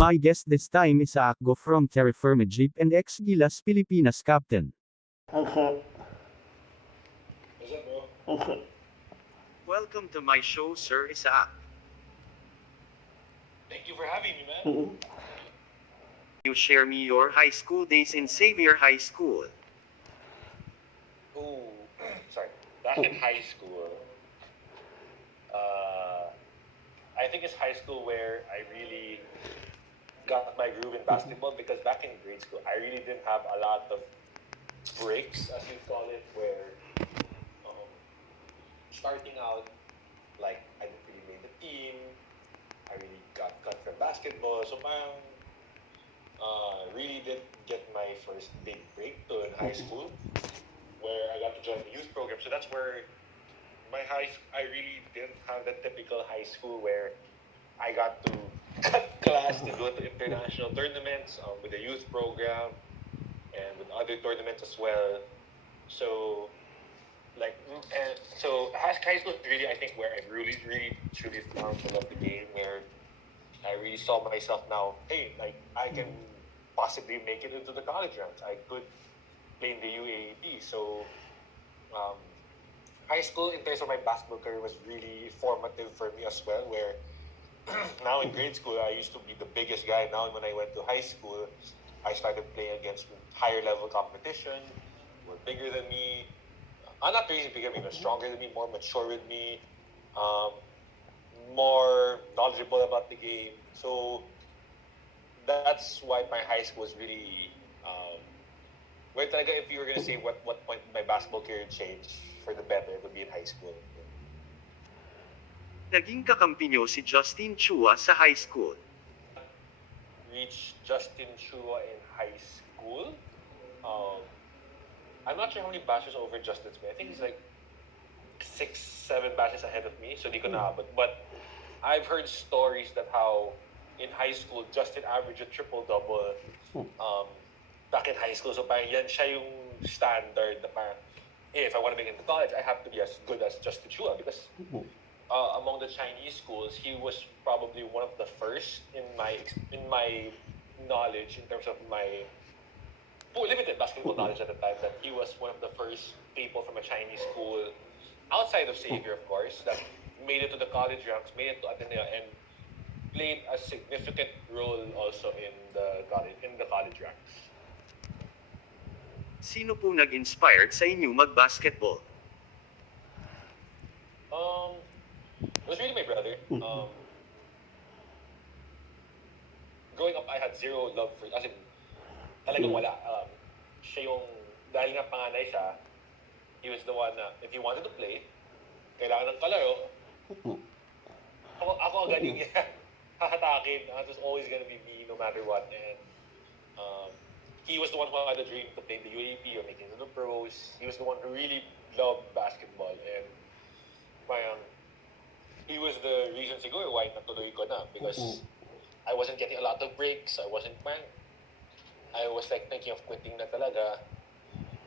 My guest this time is Aegon from Terrafirma Jeep and ex-Gilas Pilipinas captain. Okay. What's up, bro? Okay. Welcome to my show, Sir Isaac. Thank you for having me, man. Mhm. You share me your high school days in Xavier High School. Ooh, sorry. Back in high school, I think it's high school where I really got my groove in basketball, because back in grade school, I really didn't have a lot of breaks, as you call it, where um, starting out, like, I didn't really make the team. I really got cut from basketball, so parang really did get my first big break to in high school, where I got to join the youth program. So that's where I really didn't have the typical high school where I got to cut class to go to international tournaments with the youth program and with other tournaments as well. So, high school is really, I think, where I really, really, truly found to love the game, where I really saw myself now, hey, like, I can possibly make it into the college ranks. I could play in the UAAP. So, high school, in terms of my basketball career, was really formative for me as well, where now in grade school, I used to be the biggest guy. Now when I went to high school, I started playing against higher level competition, who were bigger than me. Not really bigger than me, but stronger than me, more mature with me, more knowledgeable about the game. So that's why my high school was really, where talaga, if you were gonna say what point my basketball career changed for the better, it would be in high school. Naging kakampi niyo si Justin Chua sa high school. Reached Justin Chua in high school. I'm not sure how many batches over Justin's me. I think he's like 6-7 batches ahead of me, so di ko naabot. But I've heard stories that how in high school, Justin averaged a triple-double back in high school. So parang yan siya yung standard na parang, hey, if I want to make it to college, I have to be as good as Justin Chua, because among the Chinese schools, he was probably one of the first in my knowledge, in terms of my limited basketball knowledge at the time, that he was one of the first people from a Chinese school outside of Xavier, of course, that made it to the college ranks, made it to Ateneo, and played a significant role also in the college ranks. Sino po nag-inspired sa inyo mag-basketball? It was really my brother. Growing up, I had zero love for, as in, talagang wala. Siya yung, dahil nga panganay siya, he was the one na, if he wanted to play, kailangan ng kalaro, ako agad yung hahatakin. It was always gonna be me, no matter what. And he was the one who had the dream to play in the UAP or making it to the pros. He was the one who really loved basketball, and he was the reason siguro why natuloy ko na, because I wasn't getting a lot of breaks. I was like thinking of quitting na talaga.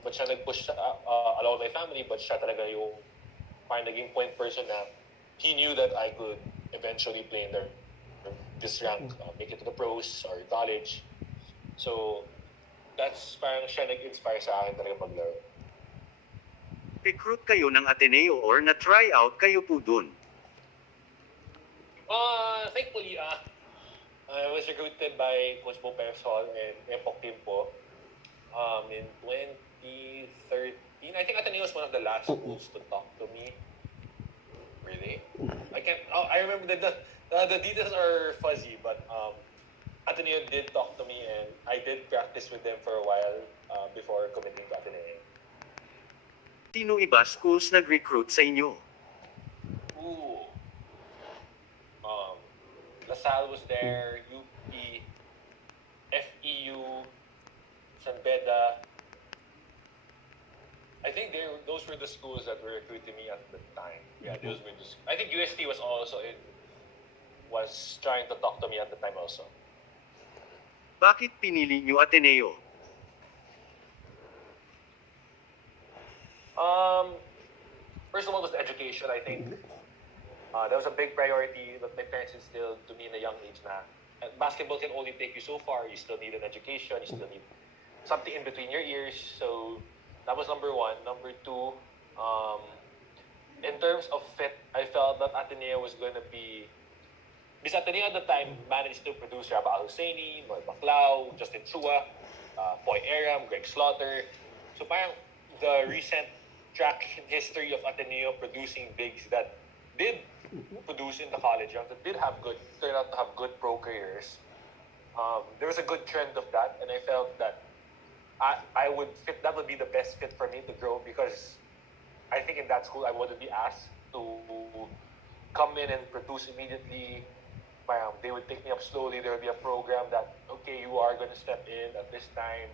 But siya nag-push along with my family, but siya talaga yung parang naging point person na he knew that I could eventually play in this rank, make it to the pros or college. So that's parang siya nag-inspire sa akin talaga maglaro. Recruit kayo ng Ateneo or na-try out kayo po dun? Thankfully, I was recruited by Coach Bo Persol and Ep5 team po in 2013. I think Ateneo was one of the last schools to talk to me. Really? I remember the details are fuzzy, but Ateneo did talk to me, and I did practice with them for a while before committing to Ateneo. Sino iba schools nag-recruit sa inyo? LaSalle was there, UP, FEU, San Beda. I think those were the schools that were recruiting me at the time. Yeah, those were the. I think UST was also was trying to talk to me at the time also. Bakit pinili niyo Ateneo? First of all, was the education, I think. That was a big priority that my parents instilled to me in a young age na basketball can only take you so far. You still need an education. You still need something in between your ears. So that was number one. Number two, in terms of fit, I felt that Ateneo was going to be. Because Ateneo at the time managed to produce Rabah Husseini, Noy Baclao, Justin Chua, Poy Aram, Greg Slaughter. So parang the recent track history of Ateneo producing bigs that did produce in the college round, that did have turned out to have good pro careers. There was a good trend of that, and I felt that I would fit. That would be the best fit for me to grow, because I think in that school I wouldn't be asked to come in and produce immediately. They would take me up slowly. There would be a program that, okay, you are going to step in at this time.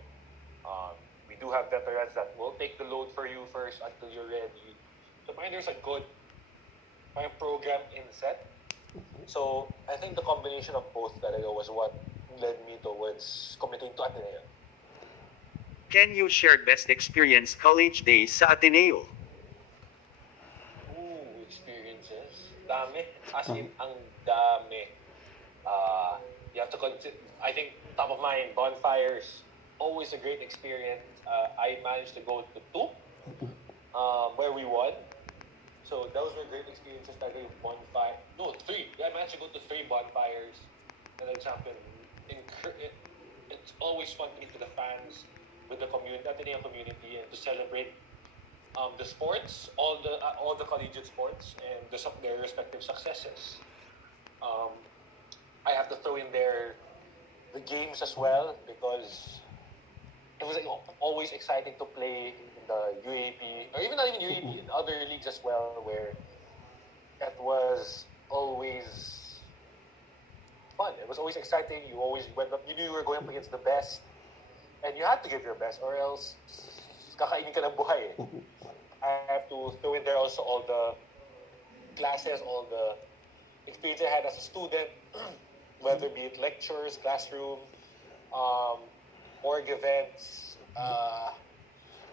We do have veterans that will take the load for you first until you're ready. So there's a good program in set. So I think the combination of both talaga was what led me towards committing to Ateneo. Can you share best experience college days sa Ateneo? Experiences. Dami. As in, ang dami. You have to consider, I think, top of mind, bonfires. Always a great experience. I managed to go to 2, where we won. So those were great experiences. I think 3. I managed to go to 3 bonfires and then champion. It's always fun to meet with the fans, with the community, Ateneo community, and to celebrate the sports, all the collegiate sports, and their respective successes. I have to throw in there the games as well, because it was always exciting to play in the UAP, or even not even UAP, in other leagues as well, where it was always fun. It was always exciting. You always went up, you knew you were going up against the best, and you had to give your best, or else kakainin ka ng buhay. I have to throw in there also all the classes, all the experience I had as a student, whether it be it lectures, classroom, org events,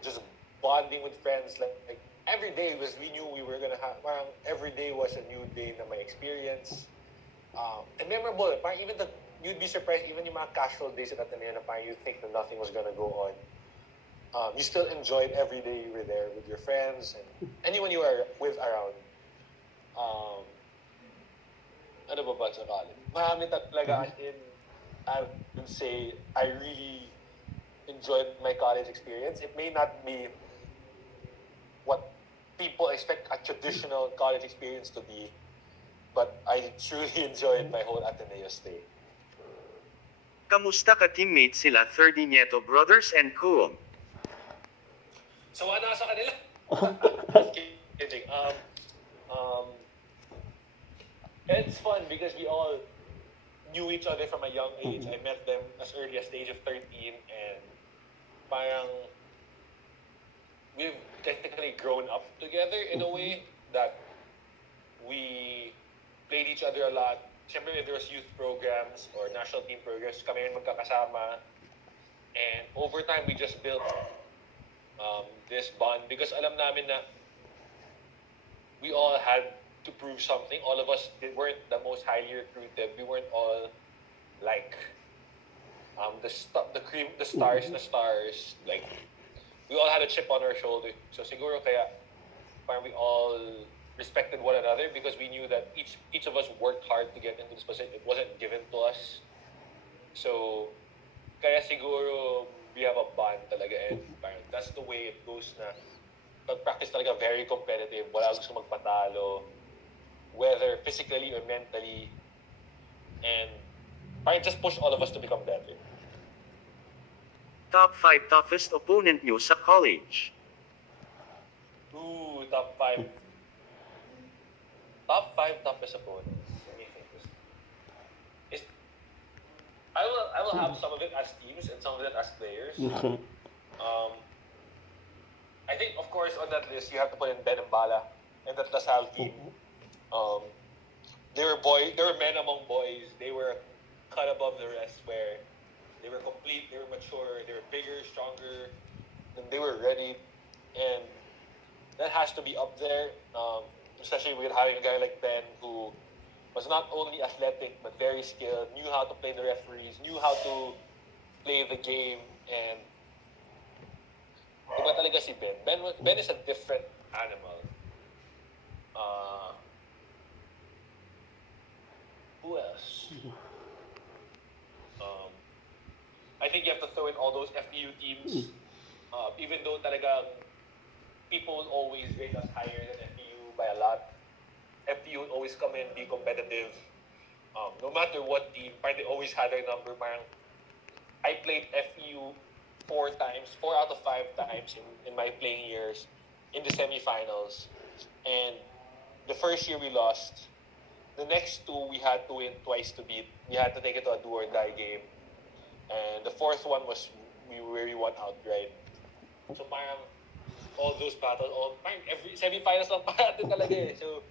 just bonding with friends. Like every day we knew we were gonna have. Every day was a new day na my experience. And memorable. You'd be surprised, even yung mga casual days at Ateneo na you think that nothing was gonna go on. You still enjoyed every day you were there with your friends and anyone you were with around. Ano ba ba sa college? Marami talaga, as in, I would say, I really enjoyed my college experience. It may not be what people expect a traditional college experience to be, but I truly enjoyed my whole Ateneo stay. Kamusta ka teammates sila Thirdy, Nieto brothers and Kouame? So ano sa kanila? Kidding. It's fun because we all knew each other from a young age. I met them as early as the age of 13, and parang we've technically grown up together in a way that we played each other a lot. Siyempre, there was youth programs or national team programs, kami rin magkakasama. And over time, we just built this bond because alam namin na we all had to prove something. All of us weren't the most highly recruited. We weren't all like the stars. Like, we all had a chip on our shoulder. So siguro kaya parang we all respected one another because we knew that each of us worked hard to get into this position. It wasn't given to us. So kaya siguro we have a bond talaga, and parang that's the way it goes na pag-practice talaga very competitive. Wala gusto magpatalo, whether physically or mentally, and parang just push all of us to become better. Top 5 toughest opponent nyo sa college? Ooh, top 5. Top 5 toughest opponents. Let me think this. I will have some of it as teams and some of it as players. I think, of course, on that list you have to put in Ben and Bala and that LaSalle team. They were men among boys. They were cut above the rest, where they were complete, they were mature, they were bigger, stronger, and they were ready. And that has to be up there, especially with having a guy like Ben who was not only athletic but very skilled, knew how to play the referees, knew how to play the game, and iba talaga si Ben. Ben is a different animal. Who else? I think you have to throw in all those FPU teams. Even though talagang people will always rate us higher than FPU by a lot. FPU would always come in, be competitive. No matter what team, they always had their number. Parang, I played FPU 4 out of 5 times in my playing years in the semifinals. And the first year we lost. The next 2 we had to win twice to beat. We had to take it to a do or die game. And the 4th one was where we won outright. So parang all those battles, parang every semifinals lang natin talaga eh. So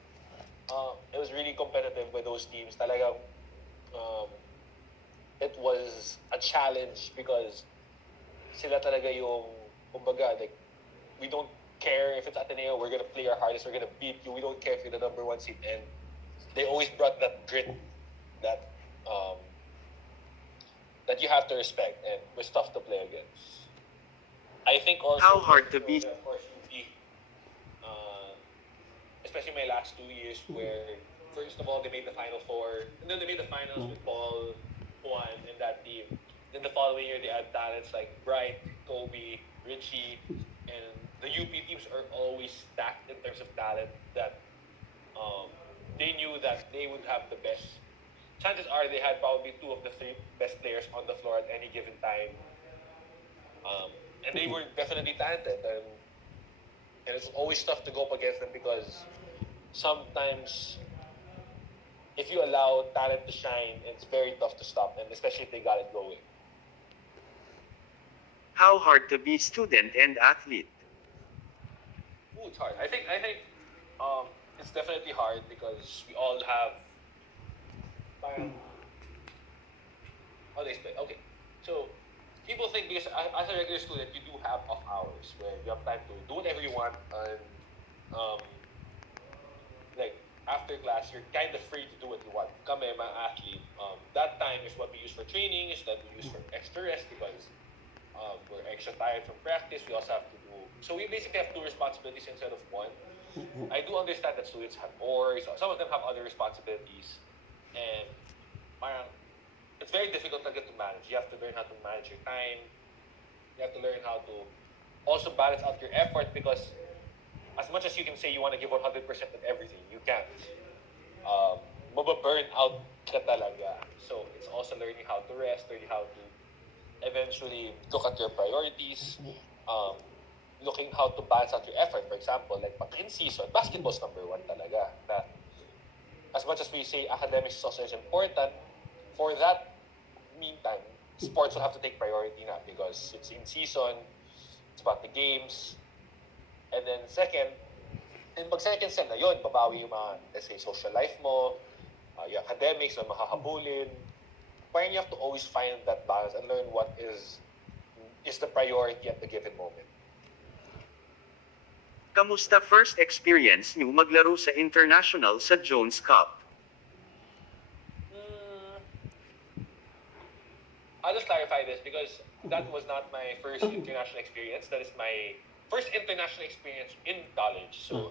it was really competitive with those teams. Talagang it was a challenge because sila talaga yung, kumbaga, like, we don't care if it's Ateneo, we're gonna play our hardest, we're gonna beat you, we don't care if you're the number 1 seed. And they always brought that grit that that you have to respect, and was tough to play against. I think also How hard to beat? Of course, especially my last 2 years, where first of all they made the Final Four, and then they made the finals with Paul, Juan, and that team. Then the following year they had talents like Dwight, Kobe, Richie, and the UP teams are always stacked in terms of talent. That they knew that they would have the best. Chances are they had probably 2 of the 3 best players on the floor at any given time. And they were definitely talented. And it's always tough to go up against them because sometimes if you allow talent to shine, it's very tough to stop them, especially if they got it going. How hard to be student and athlete? Ooh, it's hard. I think it's definitely hard because we all have how do I explain? Okay, so people think because as a regular student you do have off hours where you have time to do whatever you want, and like after class you're kind of free to do what you want. Kami, mga athlete, that time is what we use for training, is that we use for extra rest because we're extra tired from practice. We also have to do, so we basically have 2 responsibilities instead of 1. I do understand that students have more, so some of them have other responsibilities, and it's very difficult to manage. You have to learn how to manage your time. You have to learn how to also balance out your effort, because as much as you can say you want to give 100% of everything, you can't. Mababurn out ka talaga. So it's also learning how to rest, learning how to eventually look at your priorities, looking how to balance out your effort. For example, like in season, basketball's number 1 talaga. Na, as much as we say academics also is important, for that meantime, sports will have to take priority na because it's in season, it's about the games. And then second, and pag second sem na yun, babawi yung mga, let's say, social life mo, yung academics, yung makahabulin. Parang you have to always find that balance and learn what is the priority at the given moment. Kamusta first experience niyo maglaro sa international sa Jones Cup? I'll just clarify this because that was not my first international experience. That is my first international experience in college. So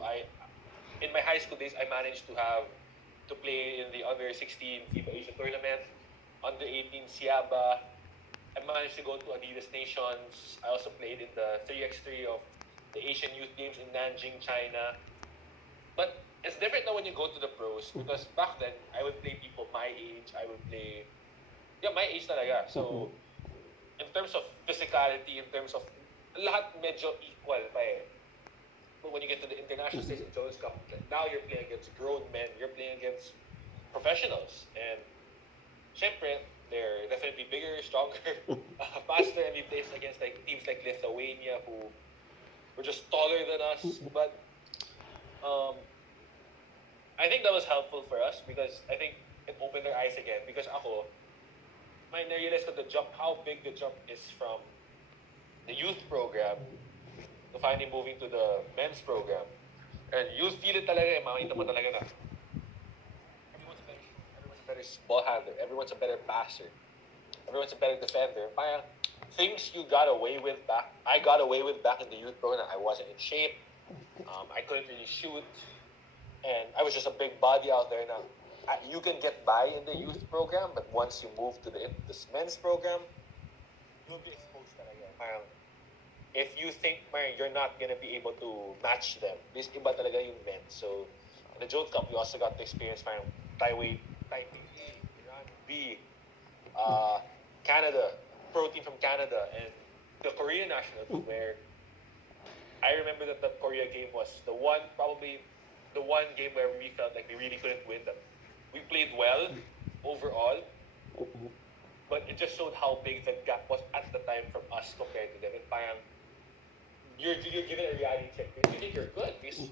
in my high school days, I managed to play in the under 16 Fiba Asian tournament, under 18 Siaba. I managed to go to Adidas Nations. I also played in the 3x3 of the Asian Youth Games in Nanjing, China. But it's different now when you go to the pros because back then I would play people my age. I would play my age talaga. So, in terms of physicality, in terms of lahat medyo equal pa eh. But when you get to the international stage in Jones Cup, now you're playing against grown men, you're playing against professionals. And, syempre, they're definitely bigger, stronger, faster, and we played against like teams like Lithuania who were just taller than us. But, I think that was helpful for us because I think it opened their eyes again. Because ako, I realized that how big the jump is from the youth program to finally moving to the men's program. And you'll feel it talaga, makita mo talaga na everyone's better ball handler. Everyone's a better passer. Everyone's a better defender. Parang things you got away with back. I got away with back in the youth program. I wasn't in shape. I couldn't really shoot, and I was just a big body out there. Now, you can get by in the youth program, but once you move to this men's program, you'll be exposed talaga. Parang, if you think you're not gonna be able to match them, this iba talaga yung men. So, in the Jones Cup, we also got to experience Thai Iran B, Canada, pro team from Canada, and the Korean national team, where I remember that the Korea game was probably the one game where we felt like we really couldn't win. That we played well overall, but it just showed how big the gap was at the time from us compared to them. And parang, you're given a reality check. You think you're good, because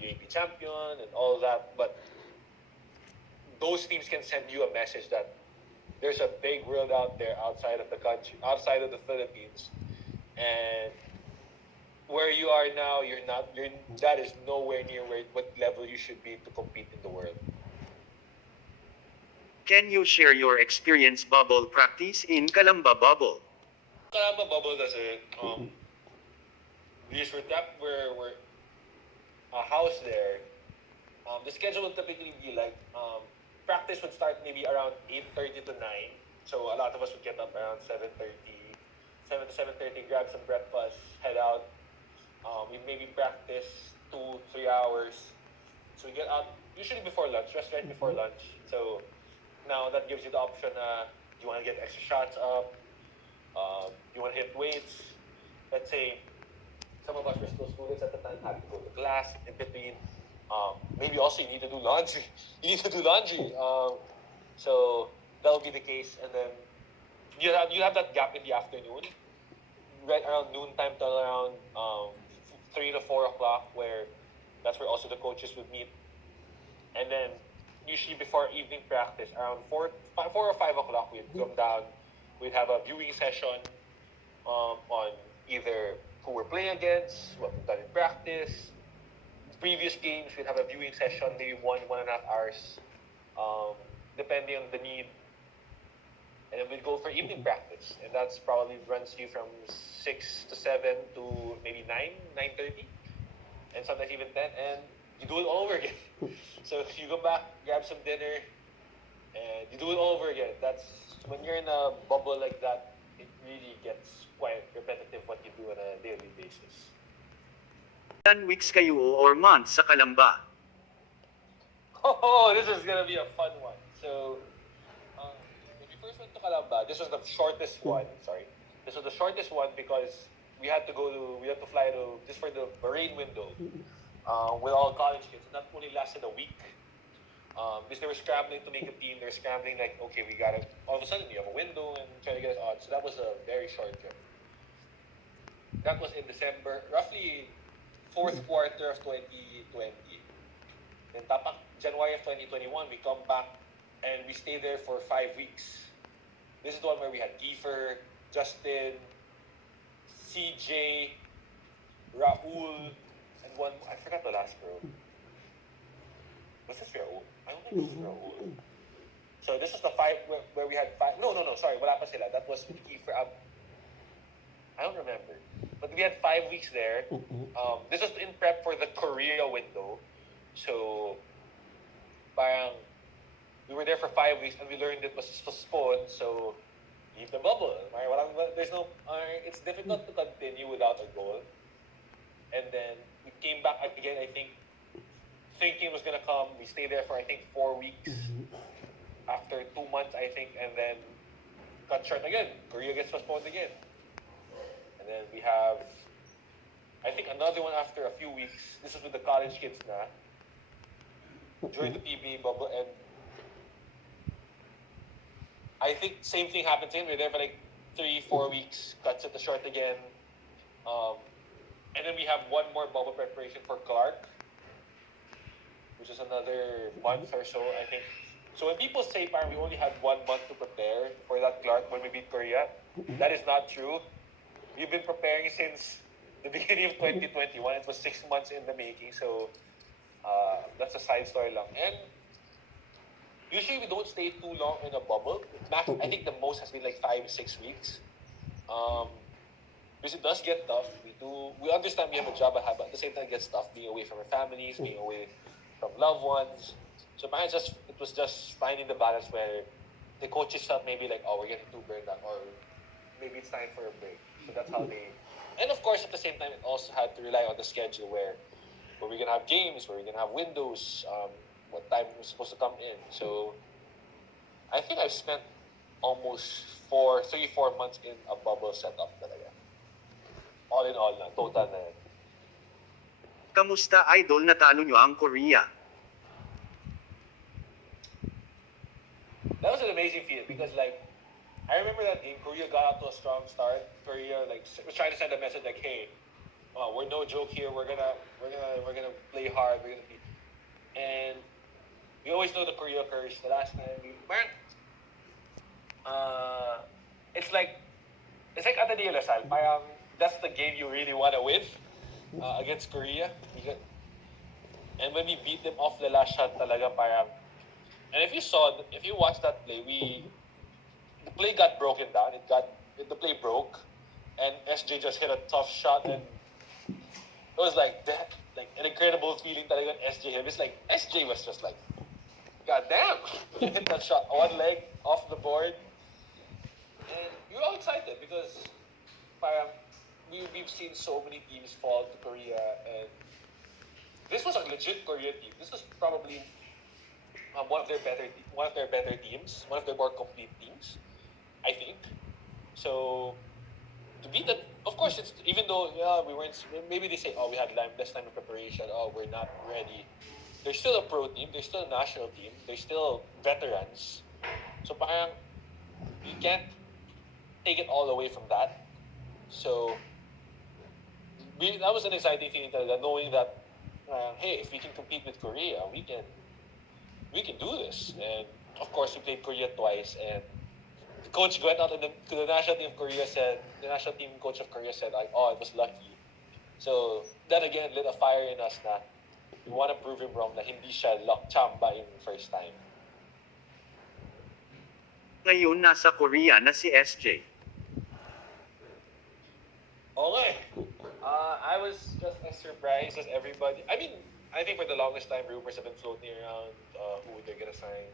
UAP champion and all that, but those teams can send you a message that there's a big world out there outside of the country, outside of the Philippines, and where you are now, that is nowhere near what level you should be to compete in the world. Can you share your experience bubble practice in Calamba bubble? Calamba bubble kasi, we're a house there. The schedule would typically be like, practice would start maybe around 8:30 to 9. So a lot of us would get up around 7:30, 7 to 7:30, grab some breakfast, head out. We maybe practice 2-3 hours. So we get out usually before lunch, just right before lunch. So now that gives you the option, you want to get extra shots up, you want to hit weights. Let's say some of us were still students at the time, had to go to class in between. Maybe also you need to do laundry. So that'll be the case, and then you have that gap in the afternoon, right around noontime till around 3 to 4 o'clock, where that's where also the coaches would meet. And then usually before evening practice, around 4 or 5 o'clock, we'd come down. We'd have a viewing session on either who we're playing against, what we've done in practice, previous games. We'd have a viewing session, maybe 1.5 hours, depending on the need. And then we'd go for evening practice, and that's probably runs you from 6 to 7 to maybe 9:30, and sometimes even 10, and you do it all over again. So you go back, grab some dinner, and you do it all over again. That's when you're in a bubble like that, it really gets quite repetitive what you do on a daily basis. Ilan weeks kayo or months sa Calamba? Oh, this is gonna be a fun one. So, when we first went to Calamba, this was the shortest one. This was the shortest one because we had to fly to just for the rain window with all college kids. And that only lasted a week. Because they were scrambling to make a team. They're scrambling like, okay, we got it. All of a sudden, we have a window and trying to get us on. So that was a very short trip. That was in December, roughly fourth quarter of 2020. Then tapak January of 2021, we come back and we stay there for 5 weeks. This is the one where we had Kiefer, Justin, CJ, Raul, and one, I forgot the last girl. Was this Raul? I don't think this is Raul. So this is the 5 where we had 5. No, sorry, wala pa sila. That was with Kiefer. I don't remember. But we had 5 weeks there. This was in prep for the Korea window. So, parang, we were there for 5 weeks and we learned it was postponed. So, leave the bubble. It's difficult to continue without a goal. And then we came back again, I think, thinking it was gonna come. We stayed there for, I think, 4 weeks. After 2 months, I think, and then cut short again. Korea gets postponed again. And then we have, I think, another one after a few weeks. This is with the college kids na. During the PB bubble, and I think same thing happens again. We're there for like 3-4 weeks, cuts it short again. And then we have one more bubble preparation for Clark, which is another month or so, I think. So when people say, we only had 1 month to prepare for that Clark when we beat Korea, that is not true. We've been preparing since the beginning of 2021. It was 6 months in the making, so that's a side story lang. And usually we don't stay too long in a bubble. Max, I think the most has been like 5-6 weeks. Because it does get tough. We understand we have a job ahead, but at the same time it gets tough being away from our families, being away from loved ones. So it was just finding the balance where the coaches felt maybe like, oh, we're getting too burned out, or maybe it's time for a break. So that's how they. And of course, at the same time, it also had to rely on the schedule where we're gonna have games, where we're gonna have windows, what time we're supposed to come in. So I think I've spent almost 3-4 months in a bubble setup talaga. All in all na, total na yan. Kamusta idol natalo nyo ang Korea? That was an amazing feeling because like I remember that game, Korea got off to a strong start. Korea like was trying to send a message like, hey, we're no joke here. We're gonna play hard. We're gonna be, and we always know the Korea curse. The last time we it's like Ateneo Lasal. Parang that's the game you really want to win against Korea. And when we beat them off the last shot, talaga parang. And if you watched that play, the play got broken down. The play broke, and SJ just hit a tough shot, and it was like that, like an incredible feeling that I got SJ hit. It's like SJ was just like, God damn, he hit that shot one leg off the board, and we were all excited because we've seen so many teams fall to Korea, and this was a legit Korean team. This was probably one of their better teams, one of their more complete teams, I think. So to beat that, of course, it's even though we weren't. Maybe they say, we had less time of preparation. We're not ready. They're still a pro team. They're still a national team. They're still veterans. So parang you can't take it all away from that. So that was an exciting feeling, knowing that hey, if we can compete with Korea, we can do this. And of course, we played Korea twice, and the coach went out to the national team of Korea the national team coach of Korea said like, it was lucky. So that again lit a fire in us na we want to prove him wrong na hindi siya chamba in first time. Ngayon nasa Korea na si SJ. Okay. I was just as surprised as everybody. I mean, I think for the longest time, rumors have been floating around who they're gonna sign.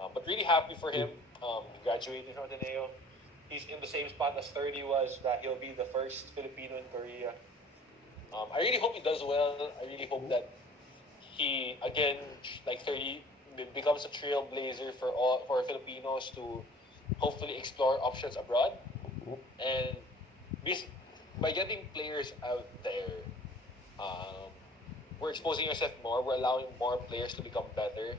But really happy for him. Graduating from Ateneo. He's in the same spot as Thirdy was, that he'll be the first Filipino in Korea. I really hope he does well. I really hope that he, again, like Thirdy, becomes a trailblazer for Filipinos to hopefully explore options abroad. And by getting players out there, we're exposing ourselves more. We're allowing more players to become better,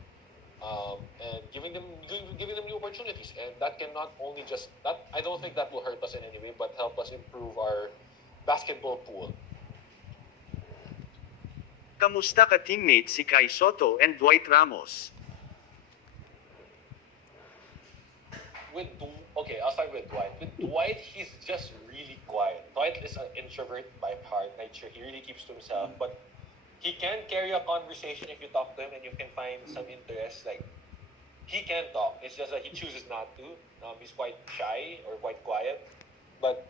and giving them new opportunities. And that can not only just that. I don't think that will hurt us in any way, but help us improve our basketball pool. Kamusta ka teammate si Kai Soto and Dwight Ramos? Okay, I'll start with Dwight. With Dwight, he's just really quiet. Dwight is an introvert by heart, nature. He really keeps to himself, but he can carry a conversation if you talk to him and you can find some interest. Like, he can talk. It's just that he chooses not to. He's quite shy or quite quiet, but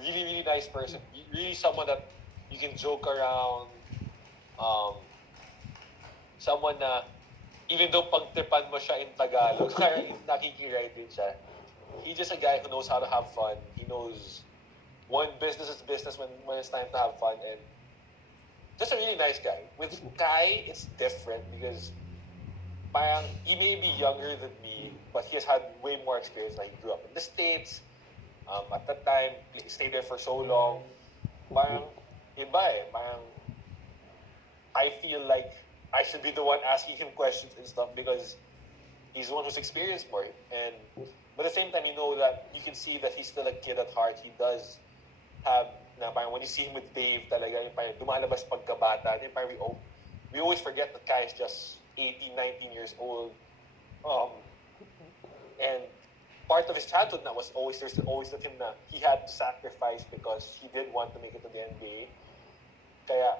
really, really nice person. Really someone that you can joke around. Someone na even though pagtripan mo siya in Tagalog, nakikiride din siya. He's just a guy who knows how to have fun. He knows one business is business when it's time to have fun, and just a really nice guy. With Kai, it's different because parang he may be younger than me, but he has had way more experience. Like, he grew up in the States. At that time, he stayed there for so long. Parang iba eh. Parang I feel like I should be the one asking him questions and stuff because he's the one who's experienced more. But at the same time, that you can see that he's still a kid at heart. He does have, when you see him with Dave, talaga, yung dumalabas pagkabata. We always forget that Kai is just 18, 19 years old. And part of his childhood was there's always the thing na he had to sacrifice because he did want to make it to the NBA. Kaya,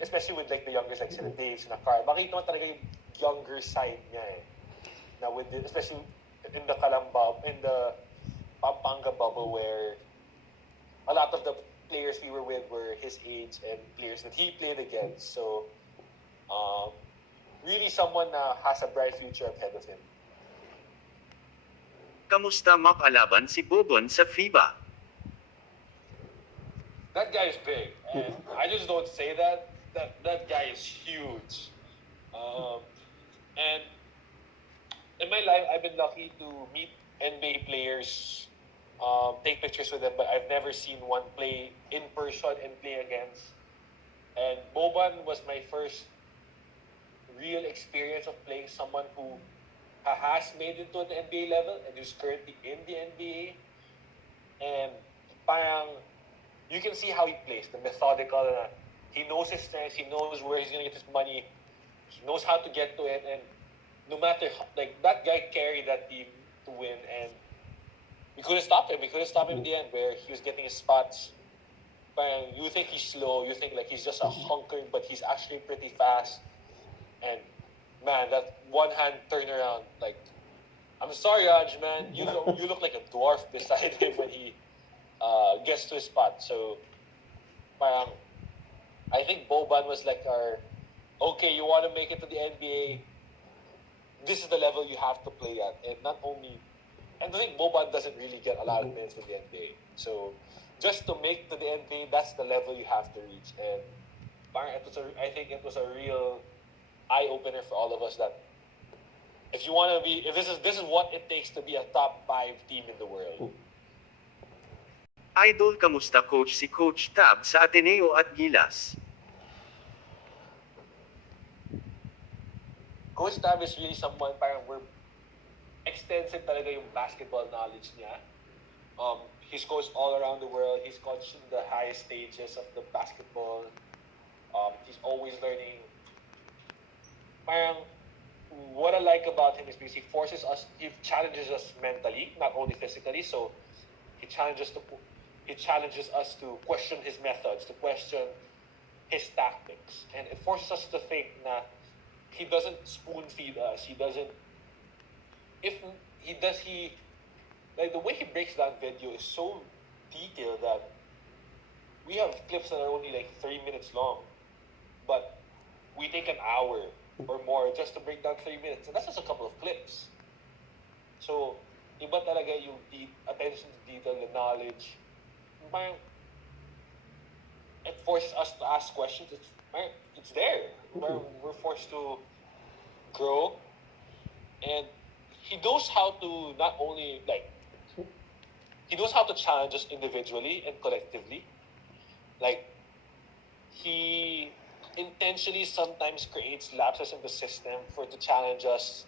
especially with like the youngers like sila Dave, sila Carl, makikita mo talaga younger side niya eh. Now with the, especially in the Calamba, in the Pampanga bubble where a lot of the players we were with were his age and players that he played against. So, really someone has a bright future ahead of him. Kamusta makalaban si Bobon sa Fiba? That guy is big, and I just don't say that. That guy is huge. And in my life, I've been lucky to meet NBA players, take pictures with them, but I've never seen one play in person and play against. And Boban was my first real experience of playing someone who has made it to the NBA level and is currently in the NBA. And parang, you can see how he plays, the methodical. He knows his strengths, he knows where he's going to get his money, he knows how to get to it, and no matter how, like that guy carried that team to win, and we couldn't stop him. We couldn't stop him in the end where he was getting his spots. But you think he's slow, you think like he's just a hunker, but he's actually pretty fast. And man, that one hand turnaround, like, I'm sorry, Ange, man, you look like a dwarf beside him when he gets to his spot. So, parang, I think Boban was like our, okay, you want to make it to the NBA, this is the level you have to play at. And not only, and I think Boban doesn't really get a lot of minutes with the NBA. So, just to make to the NBA, that's the level you have to reach. And parang I think it was a real eye-opener for all of us that if you want to be, if this is what it takes to be a top 5 team in the world. Idol, kamusta coach si Coach Tab sa Ateneo at Gilas? Coach Tab is really someone, parang we're extensive talaga yung basketball knowledge niya. He's coached all around the world. He's coached in the highest stages of the basketball. He's always learning. Parang, what I like about him is because he challenges us mentally, not only physically. So he challenges us to question his methods, to question his tactics, and it forces us to think that he doesn't spoon feed us. He doesn't. If he does, like the way he breaks down video is so detailed that we have clips that are only like 3 minutes long, but we take an hour or more just to break down 3 minutes, and that's just a couple of clips. So, iba talaga yung attention to detail, the knowledge. It forces us to ask questions. It's there. We're forced to grow, and he knows how to not only he knows how to challenge us individually and collectively. Like, he intentionally sometimes creates lapses in the system to challenge us,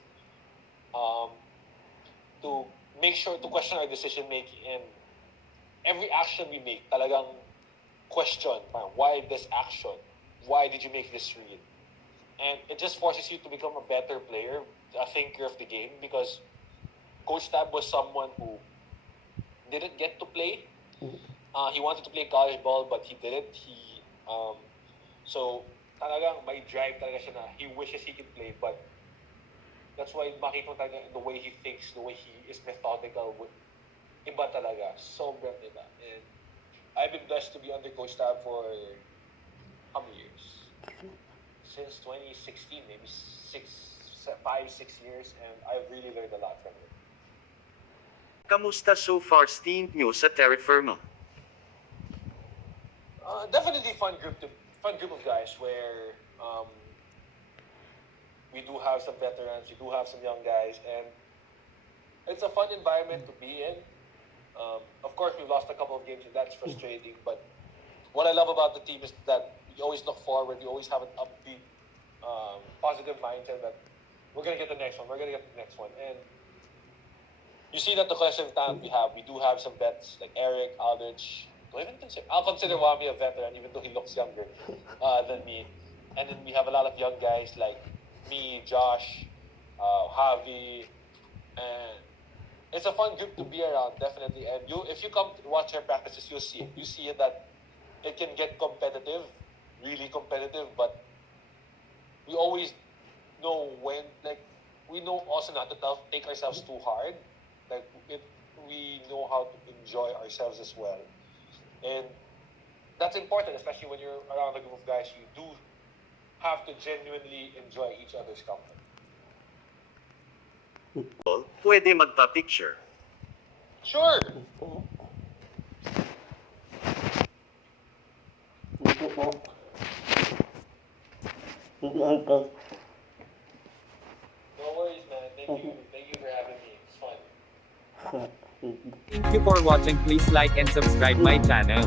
to make sure to question our decision making, and every action we make talagang question, why this action, why did you make this read, and it just forces you to become a better player, a thinker of the game, because Coach Tab was someone who didn't get to play. He wanted to play college ball, but he didn't. So talagang may drive talaga siya na he wishes he could play, but that's why makita mo talaga the way he thinks, the way he is methodical, iba talaga, sobrang iba. And I've been blessed to be under Coach Tab for how many years? Since 2016, maybe 5-6 years, and I've really learned a lot from him. Kamusta so far stint nyo sa Terrafirma? Definitely fun group of guys where we do have some veterans, we do have some young guys, and it's a fun environment to be in. Of course, we've lost a couple of games, and that's frustrating. But what I love about the team is that we always look forward. We always have an upbeat, positive mindset that we're gonna get the next one. We're gonna get the next one, and you see that the collective talent we do have some vets like Eric, Aldrich. I'll consider Wami a veteran, even though he looks younger than me. And then we have a lot of young guys like me, Josh, Javi, and it's a fun group to be around, definitely. And if you come to watch our practices, you'll see it. You see it that it can get competitive, really competitive, but we always know when, like, we know also not to take ourselves too hard. Like, we know how to enjoy ourselves as well. And that's important, especially when you're around a group of guys. You do have to genuinely enjoy each other's company. Pwede magpa-picture. Sure! No worries, man. Thank you for having me. It's fun. Thank you for watching. Please like and subscribe my channel.